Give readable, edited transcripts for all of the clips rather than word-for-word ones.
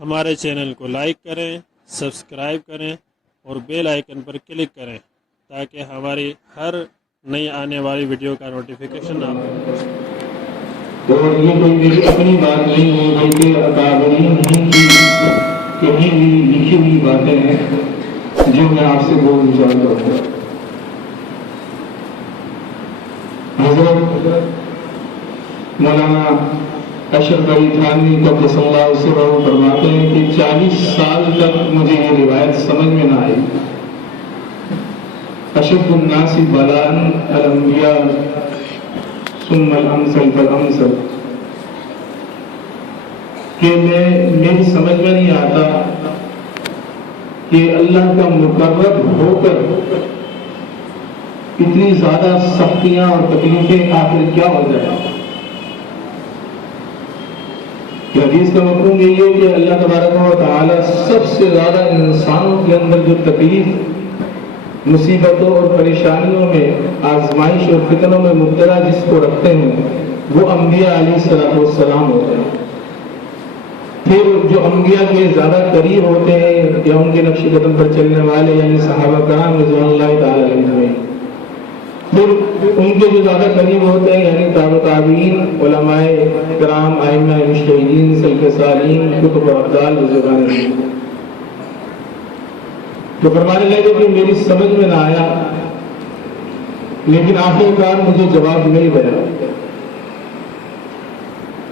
ہمارے چینل کو لائک کریں، سبسکرائب کریں اور بیل آئیکن پر کلک کریں تاکہ ہماری ہر نئی آنے والی ویڈیو کا نوٹیفیکیشن آپ کو پہنچے۔ اور یہ کوئی میری اپنی بات نہیں ہے بلکہ اکابرین ہی کی کہیں بھی لکھی ہوئی باتیں ہیں جو میں آپ سے بولنا چاہتا ہوں۔ حضرت مولانا اشرف علی تھانوی قدس اللہ سرہ فرماتے ہیں کہ 40 سال تک مجھے یہ روایت سمجھ میں نہ آئی۔ اشد الناس بلاء الانبیاء ثم الامثل فالامثل، کہ میری سمجھ میں نہیں آتا کہ اللہ کا مقرب ہو کر اتنی زیادہ سختیاں اور تکلیفیں آخر کیا ہو جائے۔ حدیث کا مفہوم یہ ہے کہ اللہ تبارک و تعالی سب سے زیادہ انسانوں کے اندر جو تکلیف، مصیبتوں اور پریشانیوں میں، آزمائش اور فتنوں میں مبتلا جس کو رکھتے ہیں وہ انبیاء علیہ السلام ہوتے ہیں۔ پھر جو انبیاء کے زیادہ قریب ہوتے ہیں یا ان کے نقش قدم پر چلنے والے یعنی صحابہ کرام رضوان اللہ تعالی علیہم، پھر ان کے جو زیادہ قریب ہوتے ہیں یعنی تابعین، علماء کرام، ائمہ مجتہدین، سلف صالحین، کتب و ابدال بزرگان دین۔ تو فرمانے لگے کہ میری سمجھ میں نہ آیا، لیکن آخر کار مجھے جواب مل گیا۔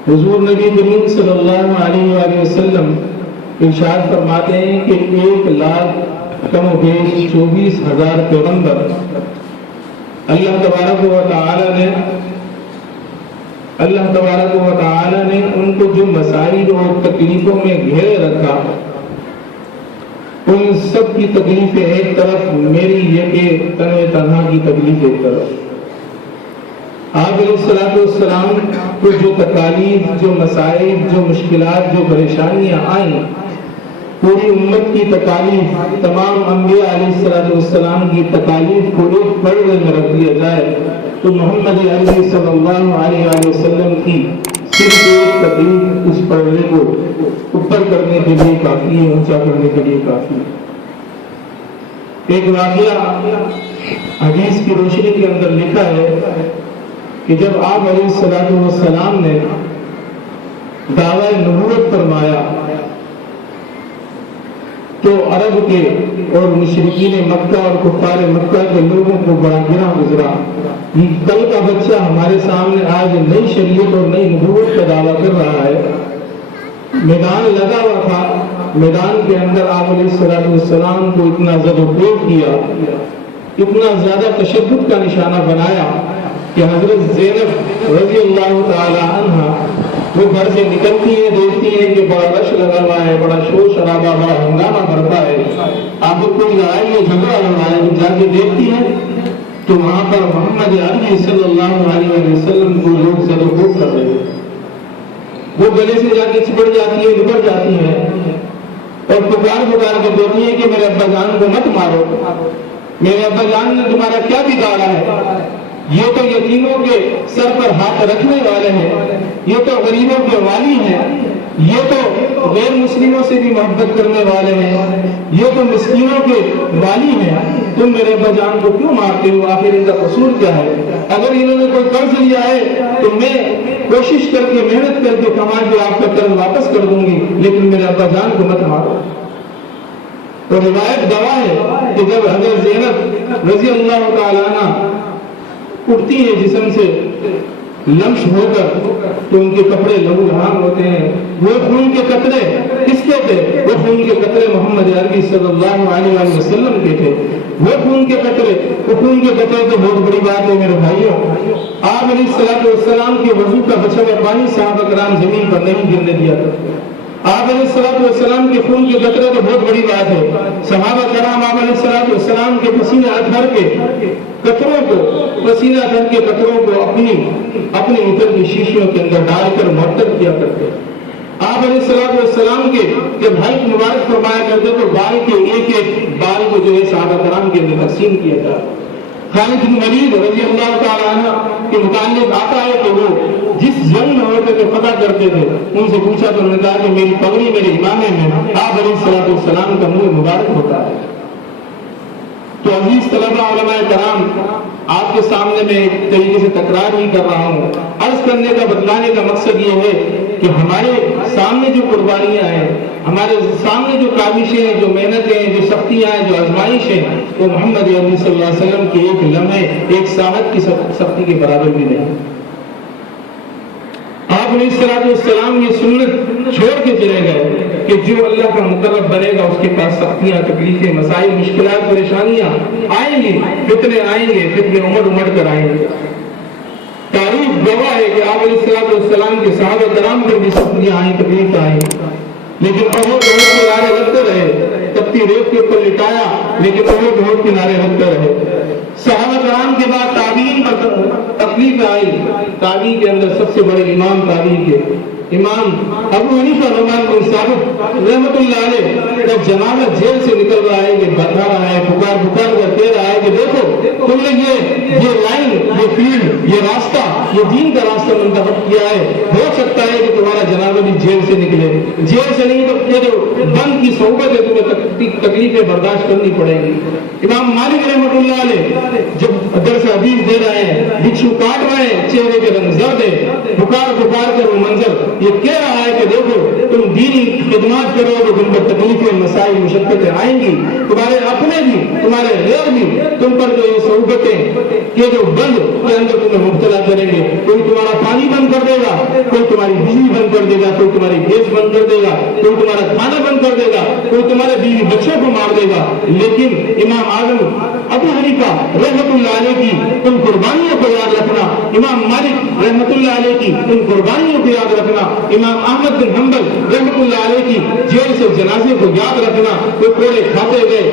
حضور نبی کریم صلی اللہ علیہ وآلہ وسلم ارشاد فرماتے ہیں کہ 1,00,000 کم و بیش 24,000 پیغمبر اللہ تبارک و تعالی نے ان کو جو مسائل اور تکلیفوں میں گھیرے رکھا، ان سب کی تکلیفیں ایک طرف، میری یہ کہ تنہا کی تکلیف ایک طرف۔ آپ علیہ السلام کو جو تکالیف، جو مسائل، جو مشکلات، جو پریشانیاں آئیں، پوری امت کی تکالیف، تمام انبیاء علیہ السلام کی تکالیف کو ایک پردے میں رکھ دیا جائے تو محمد عربی صلی اللہ علیہ وسلم کی صرف ایک تکلیف اس پردے کو اوپر کرنے کے لیے کافی ہے، اونچا کرنے کے لیے کافی ہے۔ ایک واقعہ حدیث کی روشنی کے اندر لکھا ہے کہ جب آپ علیہ السلام نے دعوی نبوت فرمایا تو عرب کے اور مشرکین مکہ اور کفار مکہ کے لوگوں کو بڑا گرا گزرا۔ کل کا بچہ ہمارے سامنے آج نئی شریعت اور نئی نبوت کا دعویٰ کر رہا ہے۔ میدان لگا ہوا تھا، میدان کے اندر آپ علیہ السلام کو اتنا زد و کوب کیا، اتنا زیادہ تشدد کا نشانہ بنایا کہ حضرت زینب رضی اللہ تعالی عنہ وہ گھر سے نکلتی ہیں، دیکھتی ہیں کہ بڑا رش لگا ہوا ہے، بڑا شور شرابہ، بڑا ہنگامہ کرتا ہے، آپ کو کوئی لڑائی یا جھگڑا ہو رہا ہے، جا کے دیکھتی ہیں تو وہاں پر محمد عربی صلی اللہ علیہ وسلم کو لوگ زد و کوب کر رہے ہیں۔ وہ گلے سے جا کے چپٹ جاتی ہے، لپٹ جاتی ہے اور پکار کے کہتی ہے کہ میرے ابا جان کو مت مارو، میرے ابا جان نے تمہارا کیا بگاڑا ہے؟ یہ تو یتیموں کے سر پر ہاتھ رکھنے والے ہیں، یہ تو غریبوں کے والی ہیں، یہ تو غیر مسلموں سے بھی محبت کرنے والے ہیں، یہ تو مسکینوں کے والی ہیں، تم میرے ابا جان کو کیوں مارتے ہو؟ آخر ان کا قصور کیا ہے؟ اگر انہوں نے کوئی قرض لیا ہے تو میں کوشش کر کے، محنت کر کے کما کے آپ کا قرض واپس کر دوں گی، لیکن میرے ابا جان کو مت مارو۔ تو روایت گواہ ہے کہ جب حضرت زینب رضی اللہ تعالیٰ عنہ اٹھتی ہے جسم سے لمش ہو کر تو ان کے کپڑے لہو لہان ہوتے ہیں۔ وہ خون کے قطرے کس کے تھے؟ وہ خون کے قطرے محمد عربی صلی اللہ علیہ وسلم کے تھے۔ وہ خون کے قطرے تو بہت بڑی بات ہے میرے بھائیوں۔ آپ علیہ السلام کے وضو کا بچا ہوا پانی صحابہ کرام زمین پر نہیں گرنے دیا تھا۔ آپ علیہ السلام کے خون کے قطرے تو بہت بڑی بات ہے۔ صحابہ کرام آپ علیہ السلام کے پسینہ اطہر کے قطروں کو، پسینہ اطہر کے قطروں کو اپنی عطر کی شیشیوں کے اندر ڈال کر معطر کیا کرتے۔ آپ علیہ السلام کے جب حج مبارک فرمایا کرتے تو بال کے ایک ایک بال کو جو ہے صحابہ کرام کے اندر تقسیم کیا جاتا۔ خالد بن ولید رضی اللہ تعالیٰ عنہ کے متعلق آتا ہے کہ وہ جس جنگ میں ہوتے تھے فتح کرتے تھے، ان سے پوچھا تو انہوں نے کہا کہ میری پگڑی میرے امامے میں آپ علیہ السلام کا منہ مبارک ہوتا ہے۔ تو عزیز طلبہ علماء کرام، آپ کے سامنے میں ایک طریقے سے تکرار نہیں کر رہا ہوں، عرض کرنے کا بتلانے کا مقصد یہ ہے کہ ہمارے سامنے جو قربانیاں ہیں، ہمارے سامنے جو کاوشیں ہیں، جو محنتیں ہیں، جو سختیاں ہیں، جو آزمائش ہیں، وہ محمد عربی صلی اللہ علیہ وسلم کے ایک لمحے، ایک ساعت کی سختی کے برابر بھی نہیں۔ آپ علیہ السلام یہ سنت چھوڑ کے چلے گئے کہ جو اللہ کا مقرب بنے گا اس کے پاس سختیاں، تکلیفیں، مسائل، مشکلات، پریشانیاں آئیں گی، فتنے آئیں گے، فتنے امڑ کر آئیں گے۔ تاریخ گواہ ہے کہ آپ علیہ السلام کے صحابہ کرام پر بھی سختیاں آئیں، تکلیفیں آئیں، لیکن بہت کنارے رکھتے رہے، تپتی ریت کے اوپر لٹایا لیکن بہت کنارے رکھتے رہے۔ صحابہ کرام کے بعد تابعین پر تکلیف آئی، تابعین کے اندر سب سے بڑے امام تابعین کے امام ابو حنیفہ نعمان بن ثابت رحمۃ اللہ علیہ جب جنازہ جیل سے نکل رہا ہے کہ بتا رہا ہے، پکار کر کہہ رہا ہے کہ دیکھو تم نے یہ لائن، یہ فیلڈ، یہ راستہ، یہ دین کا راستہ منتخب کیا ہے، ہو سکتا ہے کہ تمہارا جنازہ بھی جیل سے نکلے، جیل سے نہیں تو یہ جو بند کی صحبت ہے تمہیں تکلیفیں برداشت کرنی پڑے گی۔ امام مالک رحمۃ اللہ علیہ جب درس حدیث دے رہے ہیں، بچھو کاٹ رہے ہیں، چہرے کے رنگ زرد ہے، پکار کر وہ منظر یہ کہہ رہا ہے کہ دیکھو تم دینی خدمات کرو گے، تم پر تکلیفیں، مسائل، مشقتیں آئیں گی، تمہارے اپنے بھی، تمہارے غیر بھی تم پر جو یہ صحبتیں، یہ جو بند کے اندر تمہیں مبتلا کریں گے، کوئی تمہارا پانی بند کر دے گا، کوئی تمہاری بجلی بند کر دے گا، کوئی تمہاری گیس بند کر دے گا، کوئی تمہارا کھانا بند کر دے گا، کوئی تمہارے بیوی بچوں کو مار دے گا، لیکن امام اعظم ابو حنیفہ رحمۃ اللہ علیہ کی ان قربانیوں کو یاد رکھنا، امام مالک رحمۃ اللہ علیہ کی ان قربانیوں کو یاد رکھنا، امام احمد بن حنبل رحمۃ اللہ علیہ کی جیل سے جنازے کو یاد رکھنا۔ وہ کوڑے کھاتے گئے،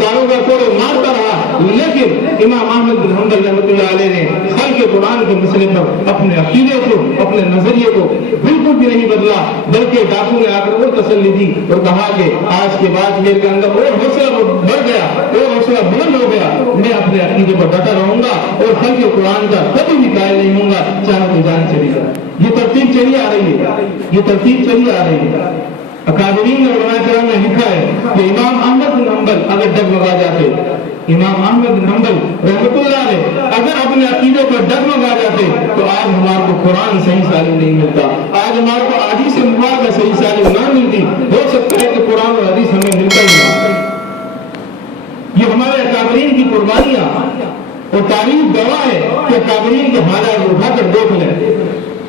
داروغہ کوڑے مارتا رہا، لیکن امام احمد بن حنبل رحمۃ اللہ علیہ نے خلق قرآن کے مسئلے پر اپنے عقیدے کو، اپنے نظریے کو بالکل بھی نہیں بدلا، بلکہ ڈاکو نے آ کر وہ تسلی دی اور کہا کہ آج کے بعد میرے اندر اور حوصلہ بڑھ گیا، اور حوصلہ بلند ہو گیا، میں اپنے عقیدے پر ڈٹا رہوں گا اور خلق قرآن کا کبھی بھی قائل نہیں ہوں گا، چاہے تو جان چلی جائے۔ یہ ترتیب چلی آ رہی ہے، یہ ترتیب چلی آ رہی ہے۔ اکابرین نے علماء کرام نے لکھا ہے کہ امام احمد بن حنبل اگر ڈگمگا جاتے، امام احمد بن حنبل رحمۃ اللہ علیہ اگر اپنے عقیدے پر ڈگمگا جاتے تو آج ہمارے کو قرآن صحیح سالم نہیں ملتا، آج ہمارے کو حدیث مبارکہ صحیح سالم نہ ملتی، ہو سکتا ہے کہ قرآن اور حدیث ہمیں ملتا ہی نہ۔ یہ ہمارے اکابرین کی قربانیاں اور تاریخ گواہ ہے کہ اکابرین کے حالات اٹھا کر دیکھ لیں،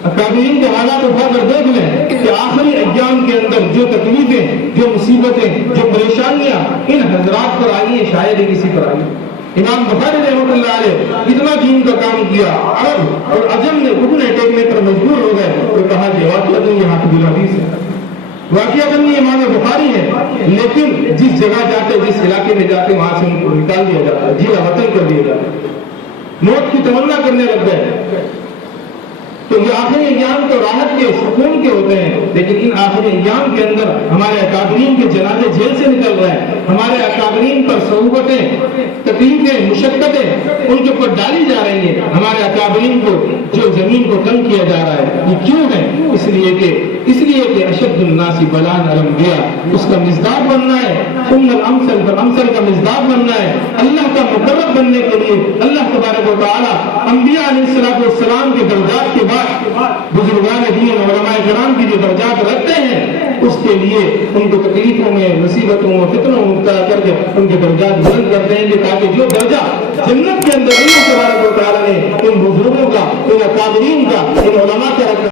اکابرین کے حالات اٹھا کر دیکھ لیں کہ آخری ایام کے اندر جو تکلیفیں، جو مصیبتیں، جو پریشانیاں ان حضرات پر آئی ہیں، شاید ہی کسی پر آئی۔ امام بخاری رحمۃ اللہ علیہ اتنا دین کا کام کیا، عرب اور عجم نے گھٹنے ٹیکنے پر مجبور ہو گئے تو کہا کہ واقعہ یہ حافظ الحدیث ہے، واقعہ بنی امام بخاری ہے، لیکن جس جگہ جاتے، جس علاقے میں جاتے وہاں سے ان کو نکال دیا جاتا، جیلا وطن کر دیا جاتا، موت کی تمنا کرنے لگ گئے۔ تو یہ آخری ایام تو راحت کے، سکون کے ہوتے ہیں، لیکن ان آخری ایام کے اندر ہمارے اکابرین کے جنازے جیل سے نکل رہے ہیں، ہمارے اکابرین پر صعوبتیں، تکلیفیں، مشقتیں ان کے اوپر ڈالی جا رہی ہیں، ہمارے اکابرین کو جو زمین کو تنگ کیا جا رہا ہے، یہ کیوں ہے؟ اس لیے کہ اشد الناس بلاء الانبیاء، اس کا مزداد بننا ہے، ثم الامثل فالامثل کا مزداد بننا ہے، اللہ کا مقرب بننے کے لیے اللہ تبارک و تعالی انبیاء علیہ السلام کے درجات کے بعد بزرگان دین اور علماء کرام کی جو درجات رکھتے ہیں، اس کے لیے ان کو تکلیفوں میں، مصیبتوں اور فتنوں میں مبتلا کر کے ان کے درجات بلند کر دیں گے، تاکہ جو درجہ جنت کے اندر اللہ تبارک و تعالی نے ان بزرگوں کا، ان اکابرین کا،